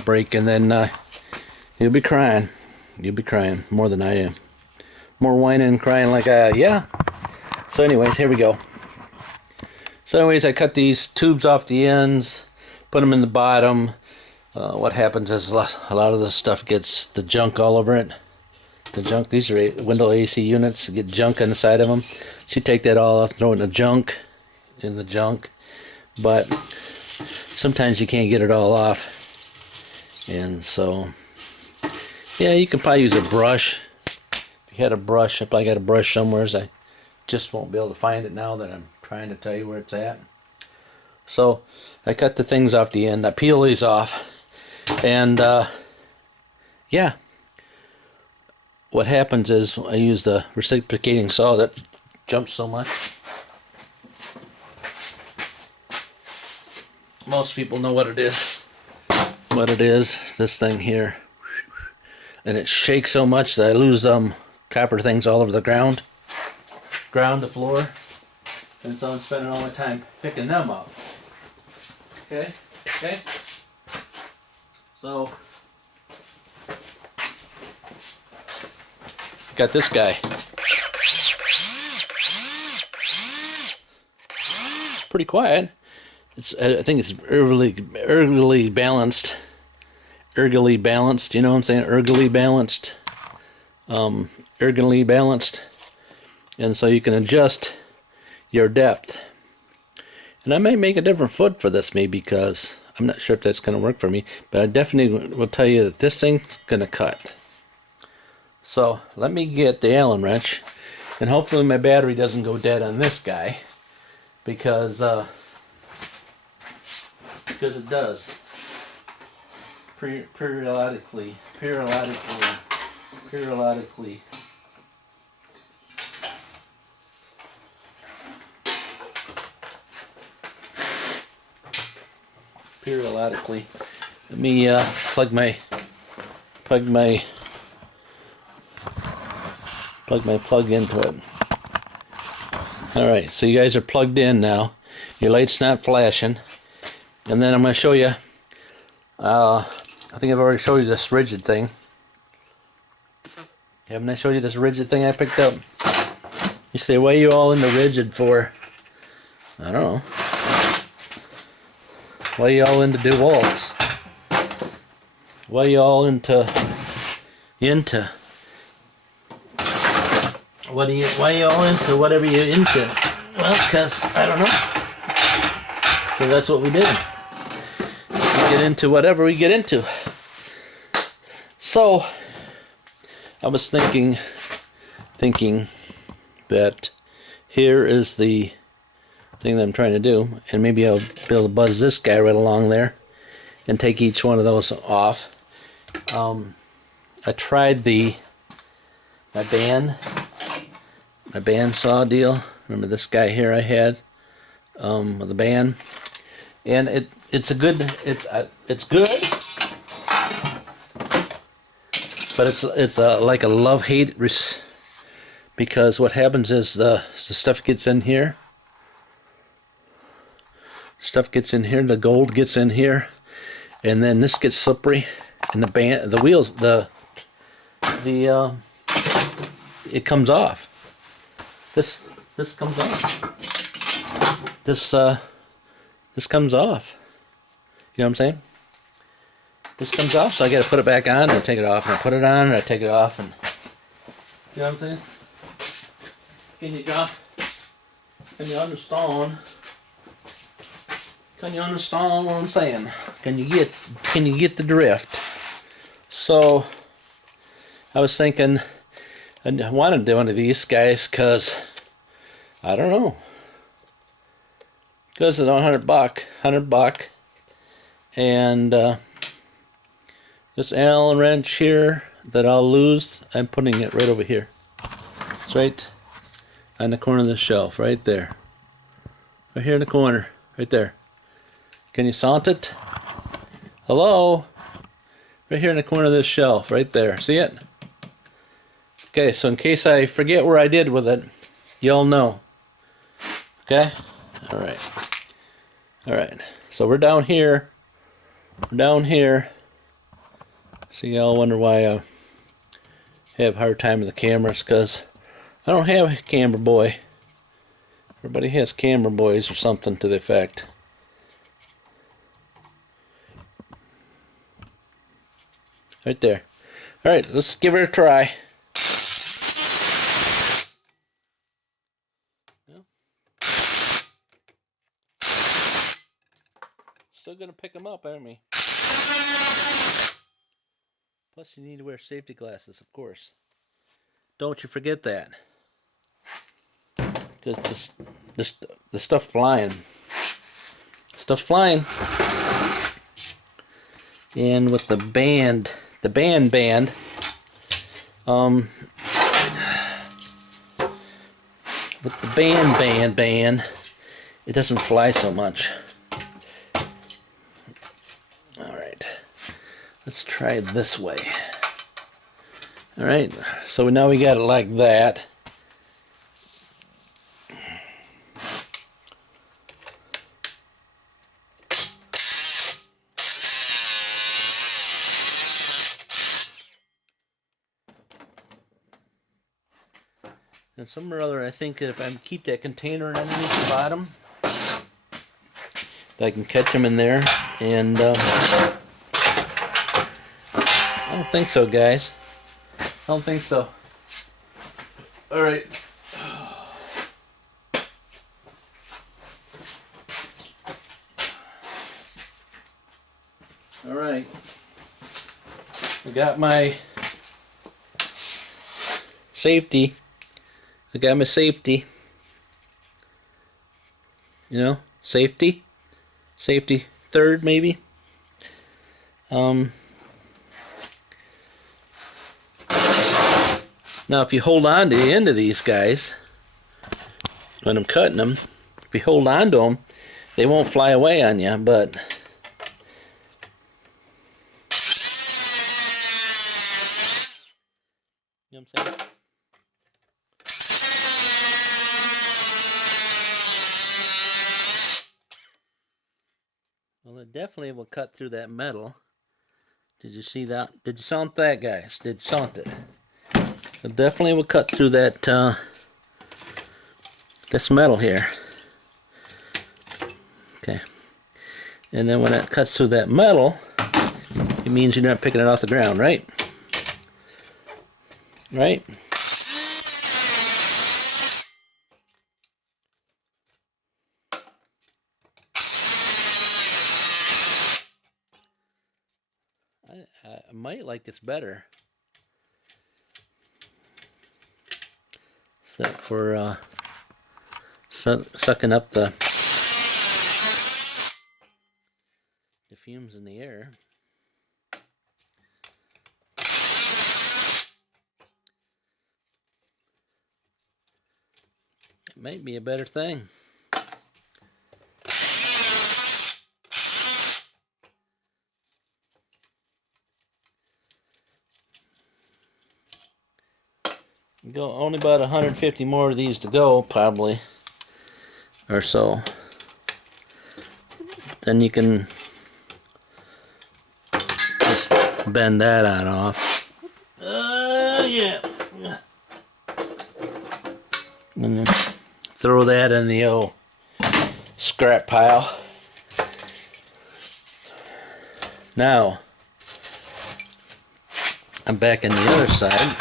will break, and then you'll be crying. You'll be crying more than I am. More whining and crying like yeah. So anyways, here we go. So anyways, I cut these tubes off the ends, put them in the bottom. What happens is a lot of the stuff gets the junk all over it. The junk, these are window AC units, get junk on the side of them. So you take that all off, throw it in the junk. But sometimes you can't get it all off. And so, yeah, you can probably use a brush. If you had a brush, I probably got a brush somewhere. I just won't be able to find it now that I'm trying to tell you where it's at. So I cut the things off the end. I peel these off. And yeah, what happens is I use the reciprocating saw that jumps so much. Most people know what it is. This thing here. And it shakes so much that I lose copper things all over the ground. The floor. And so I'm spending all my time picking them up. Okay? So, got this guy. Pretty quiet. I think it's ergily balanced. Ergily balanced. You know what I'm saying? Ergily balanced. Ergily balanced. And so you can adjust your depth. And I may make a different foot for this maybe, because I'm not sure if that's going to work for me, but I definitely will tell you that this thing's going to cut. So let me get the Allen wrench, and hopefully my battery doesn't go dead on this guy, because it does periodically. Let me plug my plug into it. Alright, so you guys are plugged in now. Your light's not flashing. And then I'm going to show you, I think I've already showed you this rigid thing. Haven't I showed you this rigid thing I picked up? You say, why are you all into rigid for? I don't know. Why are you all into DeWalt's? Why are you all into? Why are you all into whatever you're into? Well, because, I don't know. So that's what we do. We get into whatever we get into. So, I was thinking that here is the thing that I'm trying to do, and maybe I'll be able to buzz this guy right along there and take each one of those off. I tried my band saw deal. Remember this guy here I had with the band, and it's good, but it's like a love-hate, because what happens is the stuff gets in here. The gold gets in here, and then this gets slippery, and the wheels, it comes off. This comes off. This comes off. You know what I'm saying? This comes off, so I got to put it back on and take it off, and I put it on and I take it off, and you know what I'm saying? Can you understand? Can you understand what I'm saying? Can you get the drift? So I was thinking I wanted to do one of these guys because I don't know. Because it's $100, and this Allen wrench here that I'll lose, I'm putting it right over here. It's right on the corner of the shelf, right there. Right here in the corner, right there. Can you sound it? Hello? Right here in the corner of this shelf, right there. See it? Okay, so in case I forget where I did with it, y'all know. Okay? Alright. Alright. So we're down here. So y'all wonder why I have a hard time with the cameras, because I don't have a camera boy. Everybody has camera boys or something to the effect. Right there. Alright, let's give it a try. Still gonna pick them up, aren't we? Plus you need to wear safety glasses, of course. Don't you forget that. Because the stuff flying. Stuff's flying. And with the band, with the band, it doesn't fly so much. Alright, let's try it this way. Alright, so now we got it like that. And some or other, I think that if I keep that container underneath the bottom, that I can catch them in there. And I don't think so, guys. I don't think so. All right. All right. I got my safety. I got my safety. You know, safety third maybe. Now if you hold on to the end of these guys when I'm cutting them, if you hold on to them, they won't fly away on you, but you know what I'm saying? Well, it definitely will cut through that metal. Did you see that? Did you sound that, guys? Did you sound it? It definitely will cut through that this metal here. Okay. And then when it cuts through that metal, it means you're not picking it off the ground, right? Right? I might like this better. Except for sucking up the fumes in the air. It might be a better thing. Go only about 150 more of these to go, probably, or so. Then you can just bend that on off. Yeah. And then throw that in the old scrap pile. Now, I'm back on the other side.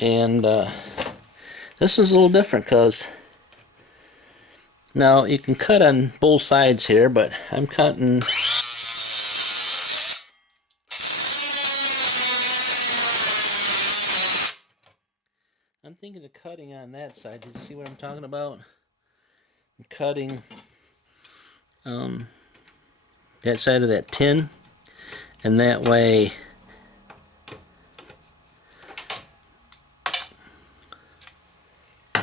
And this is a little different because now you can cut on both sides here, but I'm cutting I'm thinking of cutting on that side. Did you see what I'm talking about? I'm cutting that side of that tin, and that way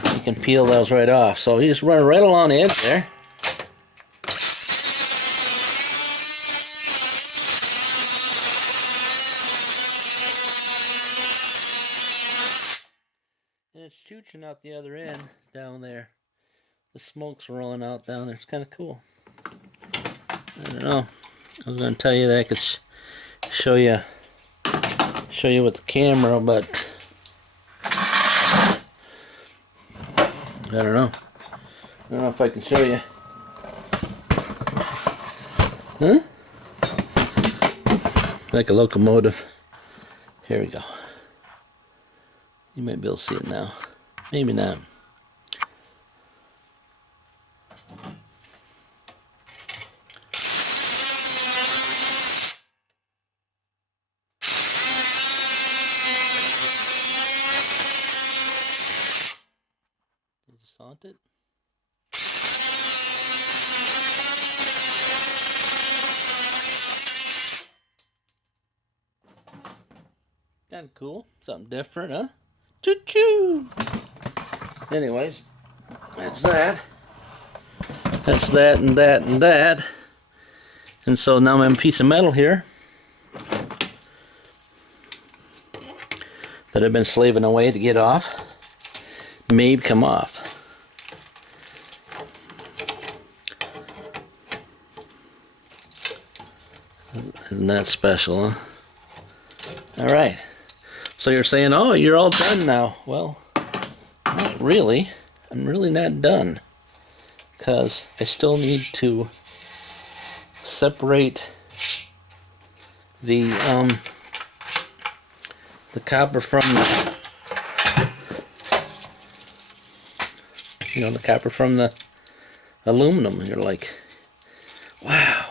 you can peel those right off. So you just run right along the edge there. And it's chooching out the other end down there. The smoke's rolling out down there. It's kind of cool. I don't know. I was going to tell you that I could show you with the camera, but I don't know. I don't know if I can show you. Huh? Like a locomotive. Here we go. You might be able to see it now. Maybe not. Did you saunt it? Kind of cool. Something different, huh? Choo-choo! Anyways, that's that. That's that and that and that. And so now I'm a piece of metal here that I've been slaving away to get off. Made come off. Isn't that special, huh? Alright. So you're saying, oh, you're all done now. Well, not really. I'm really not done. Because I still need to separate the copper from the, the copper from the aluminum. And you're like, wow.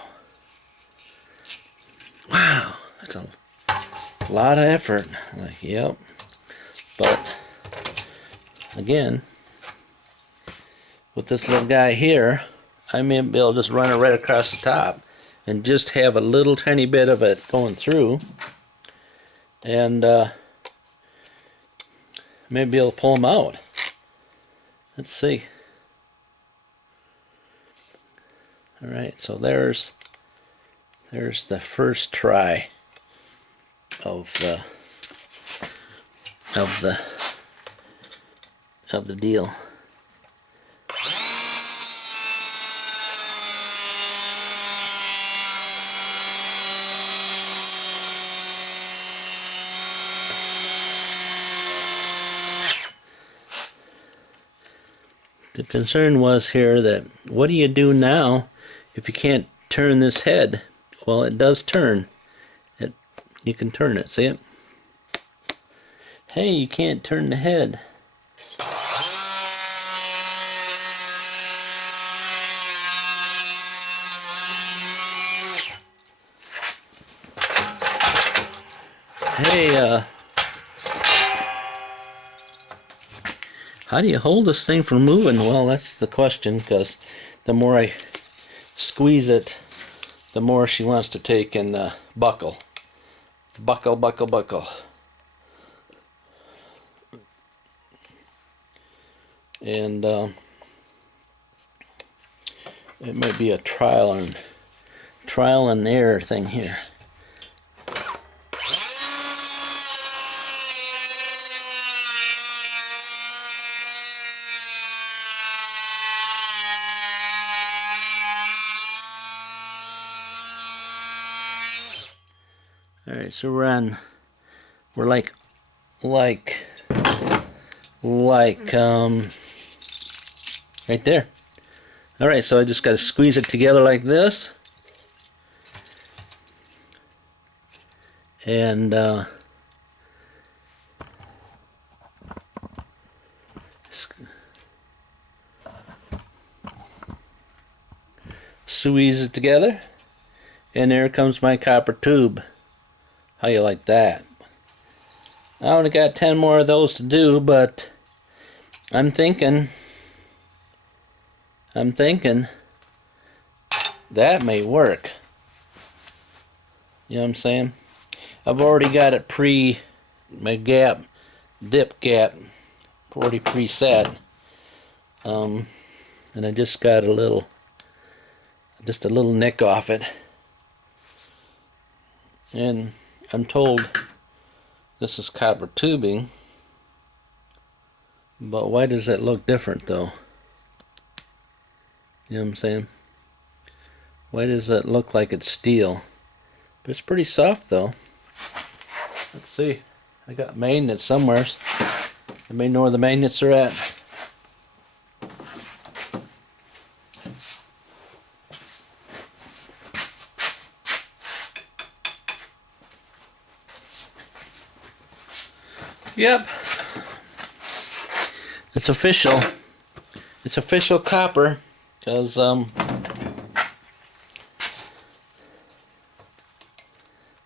Wow, that's a lot of effort. I'm like, yep. But again, with this little guy here, I may be able to just run it right across the top and just have a little tiny bit of it going through, and maybe be able to pull them out. Let's see. Alright, so there's the first try of the deal. The concern was here that what do you do now if you can't turn this head? Well, it does turn. You can turn it, see it? Hey, you can't turn the head. Hey, how do you hold this thing from moving? Well, that's the question, because the more I squeeze it, the more she wants to take and buckle. Buckle, buckle, buckle. And it might be a trial and error thing here. Alright, so we're like right there. Alright, so I just got to squeeze it together like this, and squeeze it together, and there comes my copper tube. How you like that? I only got 10 more of those to do, but I'm thinking that may work. You know what I'm saying? I've already got it my dip gap already preset. And I just got a little nick off it. And I'm told this is copper tubing, but why does it look different though? You know what I'm saying? Why does it look like it's steel? But it's pretty soft though. Let's see. I got magnets somewhere. Anybody know where the magnets are at? Yep. It's official. It's official copper. Because, alright,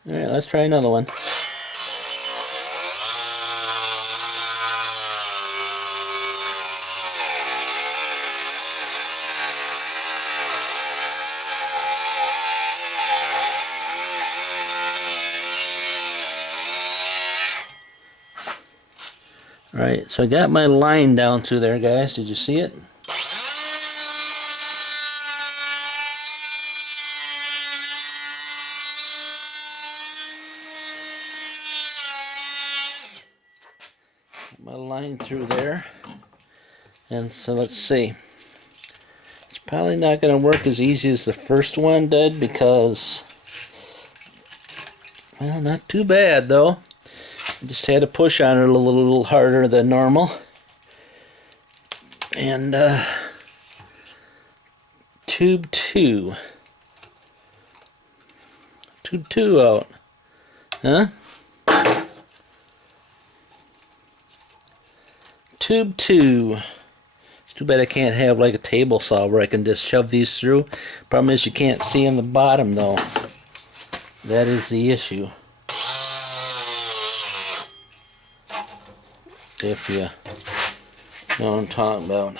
let's try another one. Alright, so I got my line down through there, guys. Did you see it? My line through there. And so let's see. It's probably not going to work as easy as the first one did because, well, not too bad though. I just had to push on it a little harder than normal. And tube 2. Tube 2 out. Huh? Tube 2. It's too bad I can't have like a table saw where I can just shove these through. Problem is you can't see on the bottom though. That is the issue. If you know what I'm talking about.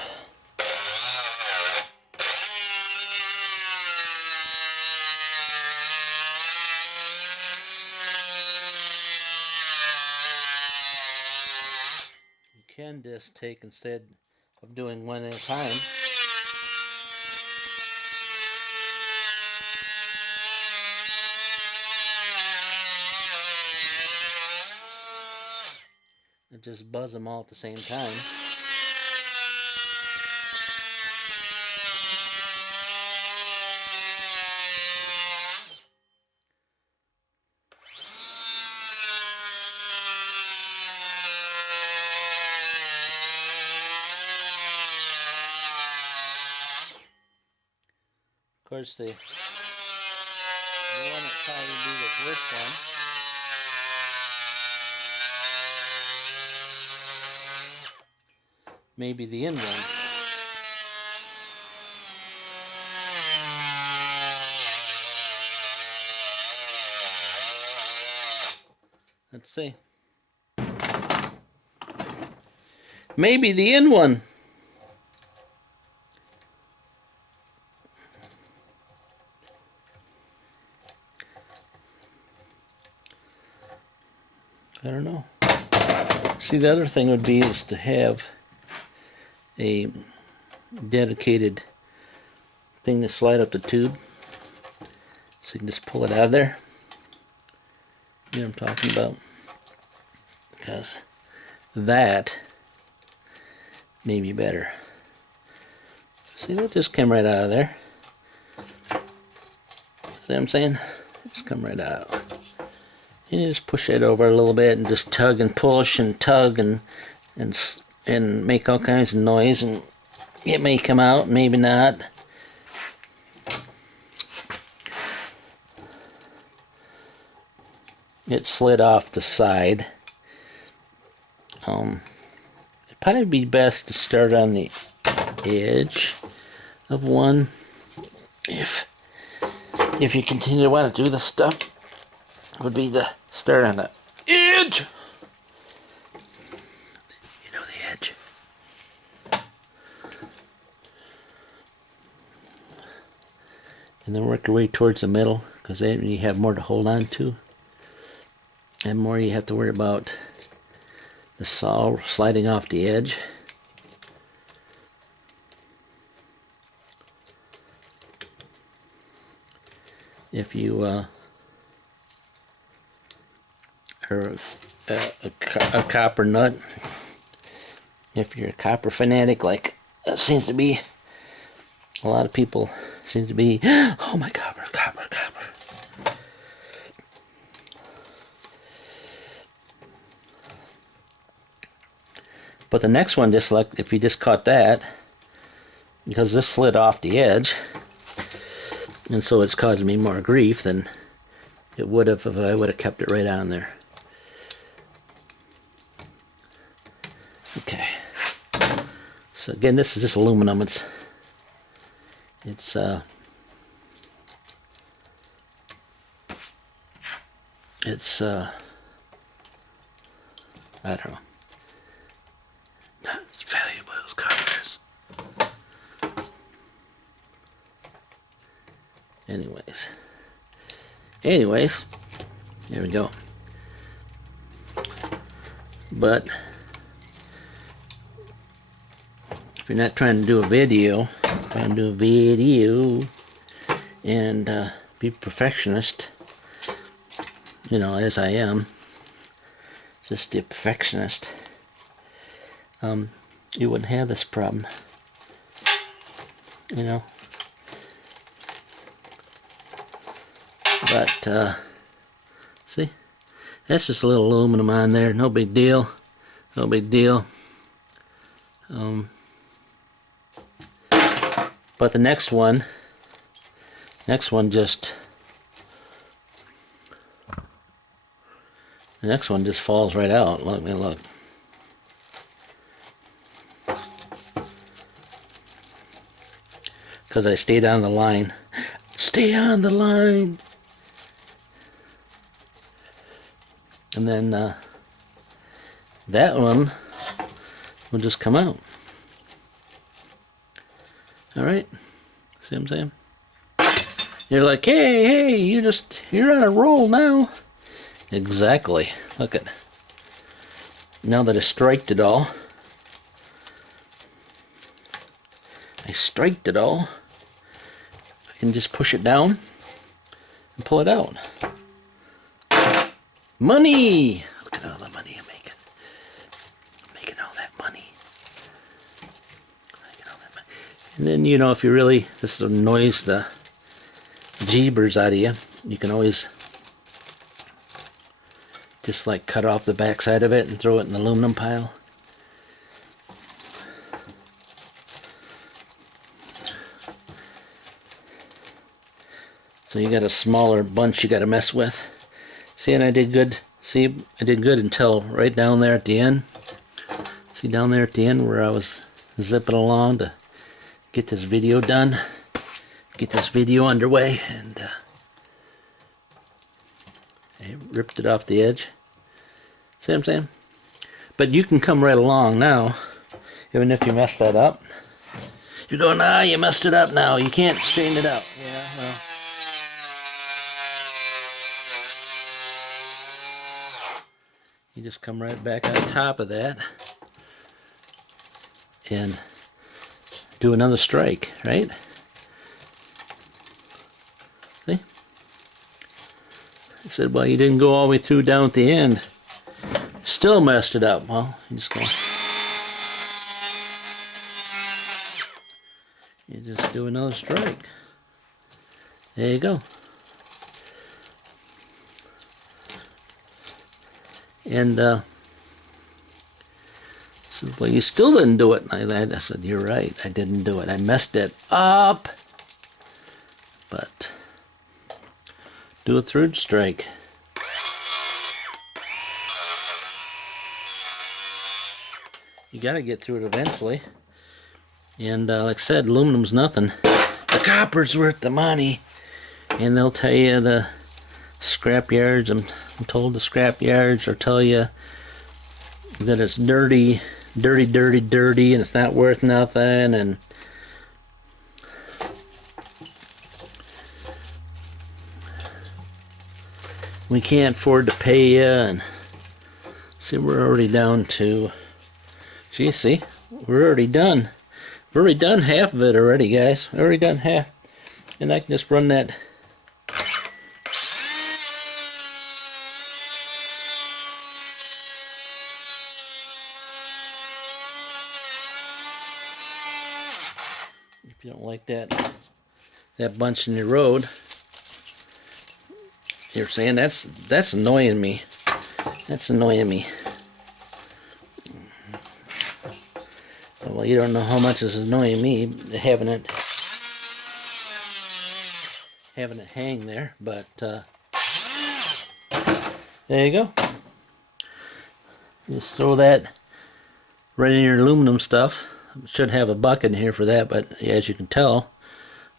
You can just take, instead of doing one at a time, and just buzz them all at the same time. Of course, the one that probably be the worst one, maybe the end one. Let's see. Maybe the end one. I don't know. See, the other thing would be is to have a dedicated thing to slide up the tube, so you can just pull it out of there. You know what I'm talking about? Because that may be better. See, that just came right out of there. See what I'm saying? Just come right out. And you just push it over a little bit and just tug and push and tug and make all kinds of noise, and it may come out, maybe not. It slid off the side. It'd probably be best to start on the edge of one if you continue to want to do this stuff. Would be to start on the edge. You know, the edge. And then work your way towards the middle, because then you have more to hold on to. And more you have to worry about the saw sliding off the edge. If you or a copper nut, if you're a copper fanatic, like that seems to be a lot of people seems to be, oh my, copper. But the next one, just like if you just caught that, because this slid off the edge, and so it's causing me more grief than it would have if I would have kept it right on there. Okay. So again, this is just aluminum. It's I don't know. Not as valuable as copper is. Anyways, there we go. But if you're not trying to do a video, and be perfectionist, you know, as I am, just a perfectionist, you wouldn't have this problem, you know. But see, that's just a little aluminum on there. No big deal. No big deal. But the next one just falls right out. Look. Because I stayed on the line. Stay on the line. And then that one will just come out. Alright? See what I'm saying? You're like, hey, you're on a roll now. Exactly. Look at, now that I striked it all. I can just push it down and pull it out. Money! Look at all the money I'm making. I'm making all that money. And then, you know, if you really, this annoys the jeebers out of you, you can always just like cut off the back side of it and throw it in the aluminum pile. So you got a smaller bunch you got to mess with. See, and I did good. See, I did good until right down there at the end. See down there at the end where I was zipping along to get this video done, get this video underway, and I ripped it off the edge. See what I'm saying? But you can come right along now, even if you messed that up. You're going, you messed it up now. You can't straighten it out. Yeah, well. You just come right back on top of that and do another strike, right? See? I said, well, you didn't go all the way through down at the end. Still messed it up. Well, you just go. You just do another strike. There you go. And said, well, you still didn't do it. And I said, you're right, I didn't do it. I messed it up. But do a third strike. You got to get through it eventually. And like I said, aluminum's nothing. The copper's worth the money. And they'll tell you the scrap yards, I'm told the scrap yards will tell you that it's dirty, and it's not worth nothing, and we can't afford to pay you. And see, we're already down to, gee, see, we're already done. We've already done half of it already, guys. We've already done half. And I can just run that. If you don't like that, that bunch in your road. You're saying that's annoying me. That's annoying me. Well, you don't know how much is annoying me having it hang there, but there you go. Just throw that right in your aluminum stuff. Should have a bucket in here for that, but as you can tell,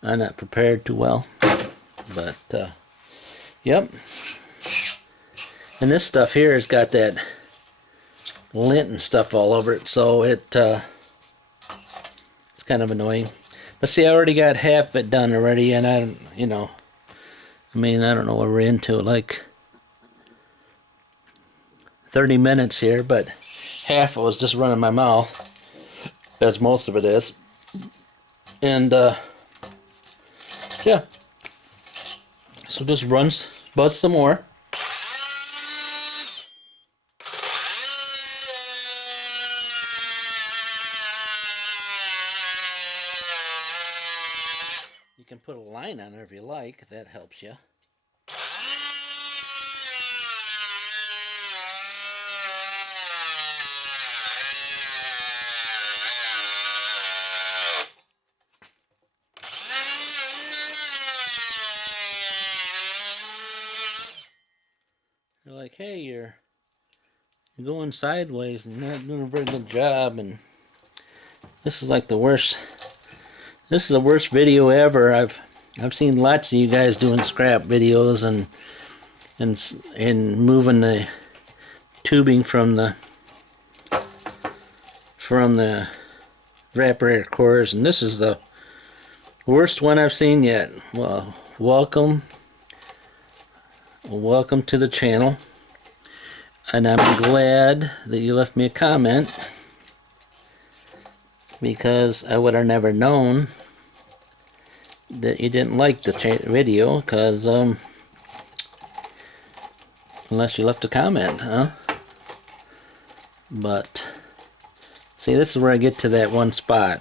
I'm not prepared too well. But yep. And this stuff here has got that lint and stuff all over it, so it's kind of annoying. But see, I already got half of it done already, and I don't, I don't know what we're into, like 30 minutes here, but half was just running my mouth, as most of it is. And yeah, so just buzz some more. You can put a line on it if you like, if that helps you. You're like, hey, you're going sideways and you're not doing a very good job, and this is like the worst. This is the worst video ever. I've seen lots of you guys doing scrap videos and moving the tubing from the evaporator cores, and this is the worst one I've seen yet. Well, welcome to the channel, and I'm glad that you left me a comment, because I would have never known that you didn't like the video, because unless you left a comment, huh? But see, this is where I get to that one spot.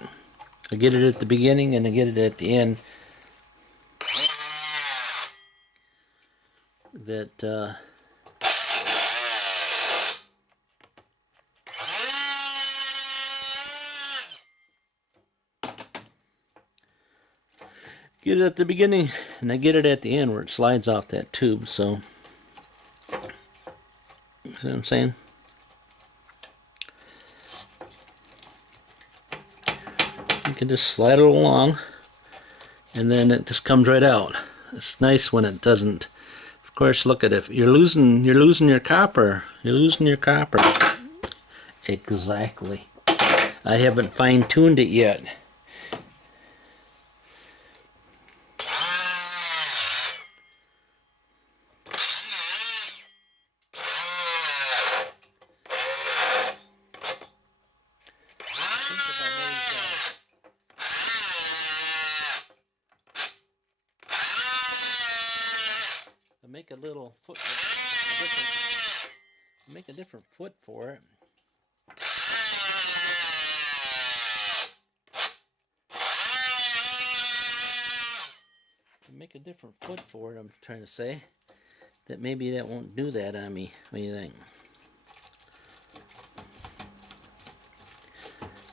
I get it at the beginning and I get it at the end. That get it at the beginning and I get it at the end where it slides off that tube. So, see what I'm saying? You can just slide it along and then it just comes right out. It's nice when it doesn't. Of course, look at it. You're losing your copper. You're losing your copper. Exactly. I haven't fine-tuned it yet. Make a little foot, make a different foot for it. Make a different foot for it, I'm trying to say. That maybe that won't do that on me. What do you think?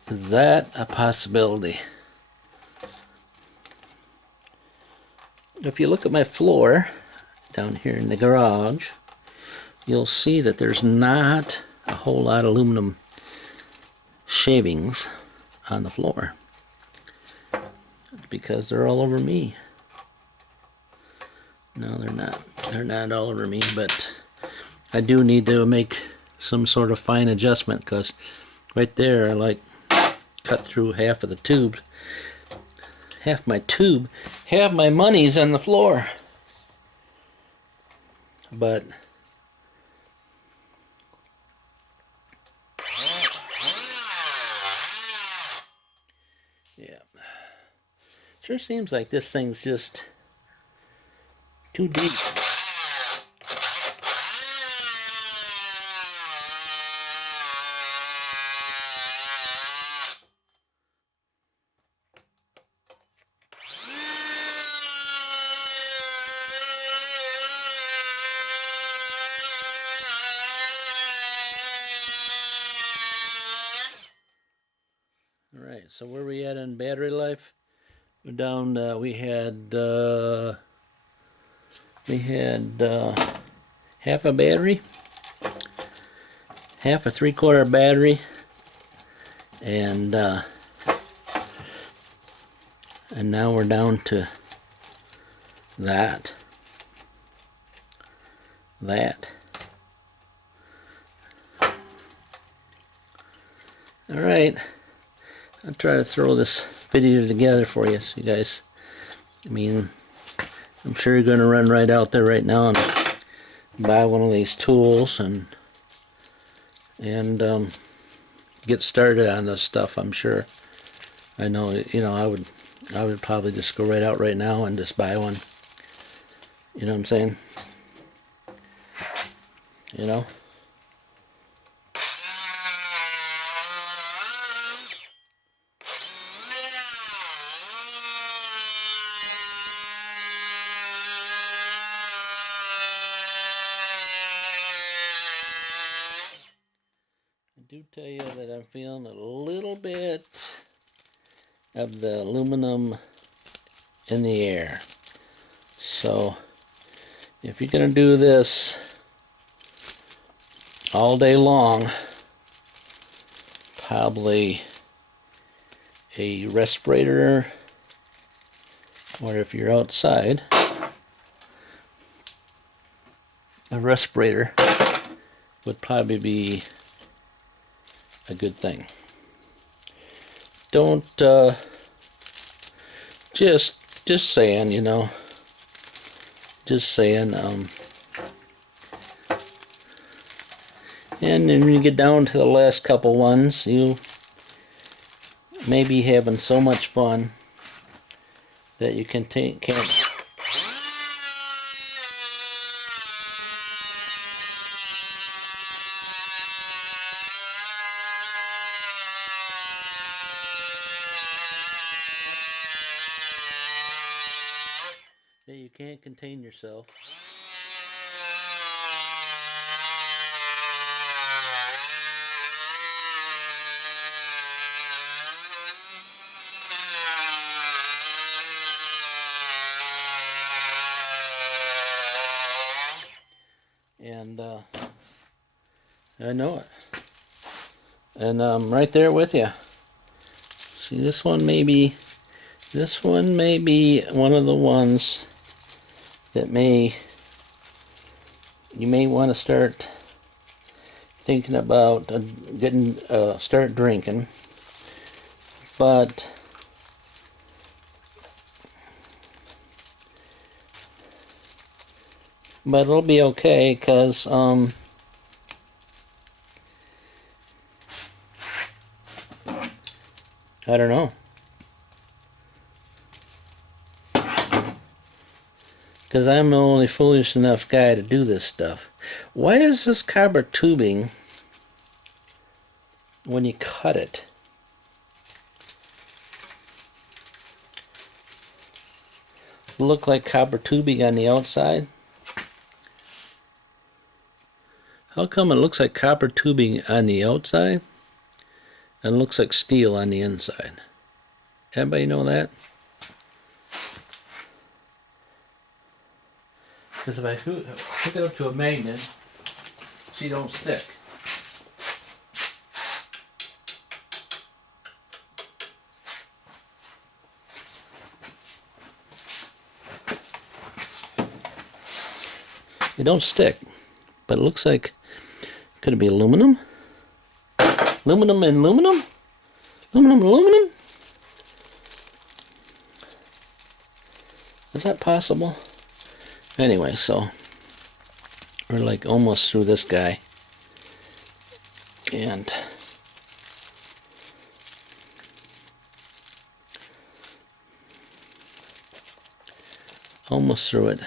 Is that a possibility? If you look at my floor down here in the garage, you'll see that there's not a whole lot of aluminum shavings on the floor, because they're all over me. No, they're not. They're not all over me, but I do need to make some sort of fine adjustment, because right there I like cut through half of the tube. Half my tube. Half my money's on the floor. But yeah, sure seems like this thing's just too deep. So where we at in battery life? We're down. We had half a battery, half a 3/4 battery, and now we're down to that. All right. I'll try to throw this video together for you, so you guys. I mean, I'm sure you're going to run right out there right now and buy one of these tools and get started on this stuff. I'm sure. I know, you know, I would probably just go right out right now and just buy one. You know what I'm saying? You know? I do tell you that I'm feeling a little bit of the aluminum in the air. So if you're going to do this all day long, probably a respirator, or if you're outside, a respirator would probably be a good thing. Don't just saying, you know, just saying. And then when you get down to the last couple ones, you may be having so much fun that you can't. That you can't contain yourself. And I know it. And I'm right there with you. See, this one may be one of the ones that you may want to start thinking about start drinking, but it'll be okay, because I don't know. Because I'm the only foolish enough guy to do this stuff. Why does this copper tubing, when you cut it, look like copper tubing on the outside? How come it looks like copper tubing on the outside and looks like steel on the inside? Everybody know that? Because if I hook it up to a magnet, she don't stick. It don't stick, but it looks like, could it be aluminum? Aluminum and aluminum? Aluminum and aluminum? Is that possible? Anyway, so we're like almost through this guy, and almost through it.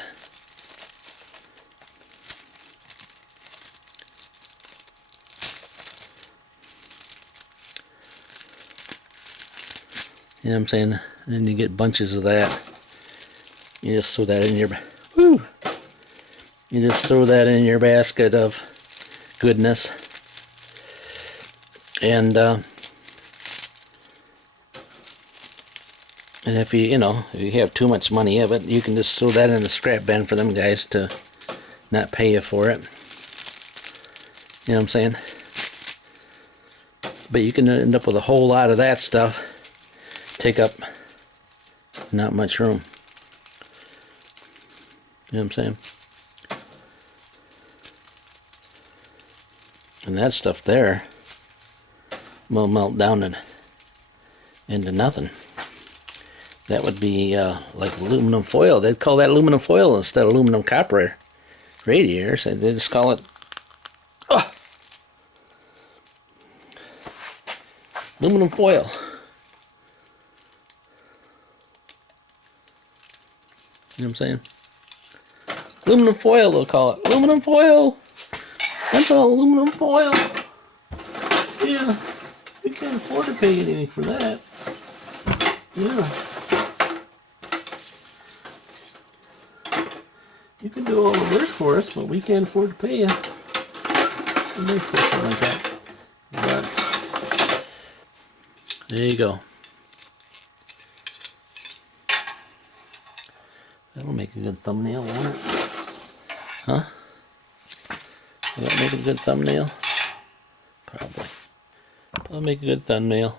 You know what I'm saying? And then you get bunches of that. You just throw that in your You just throw that in your basket of goodness, and And if you if you have too much money of it, you can just throw that in the scrap bin for them guys to not pay you for it. You know what I'm saying? But you can end up with a whole lot of that stuff. Take up not much room. You know what I'm saying? And that stuff there will melt down into nothing. That would be like aluminum foil. They'd call that aluminum foil instead of aluminum copper radiators. They just call it aluminum foil. You know what I'm saying? Aluminum foil, they'll call it. Aluminum foil! That's all aluminum foil. Yeah, we can't afford to pay anything for that. Yeah. You can do all the work for us, but we can't afford to pay you. It makes something like that. But there you go. That'll make a good thumbnail, won't it? Huh? Will that make a good thumbnail? Probably. That'll make a good thumbnail.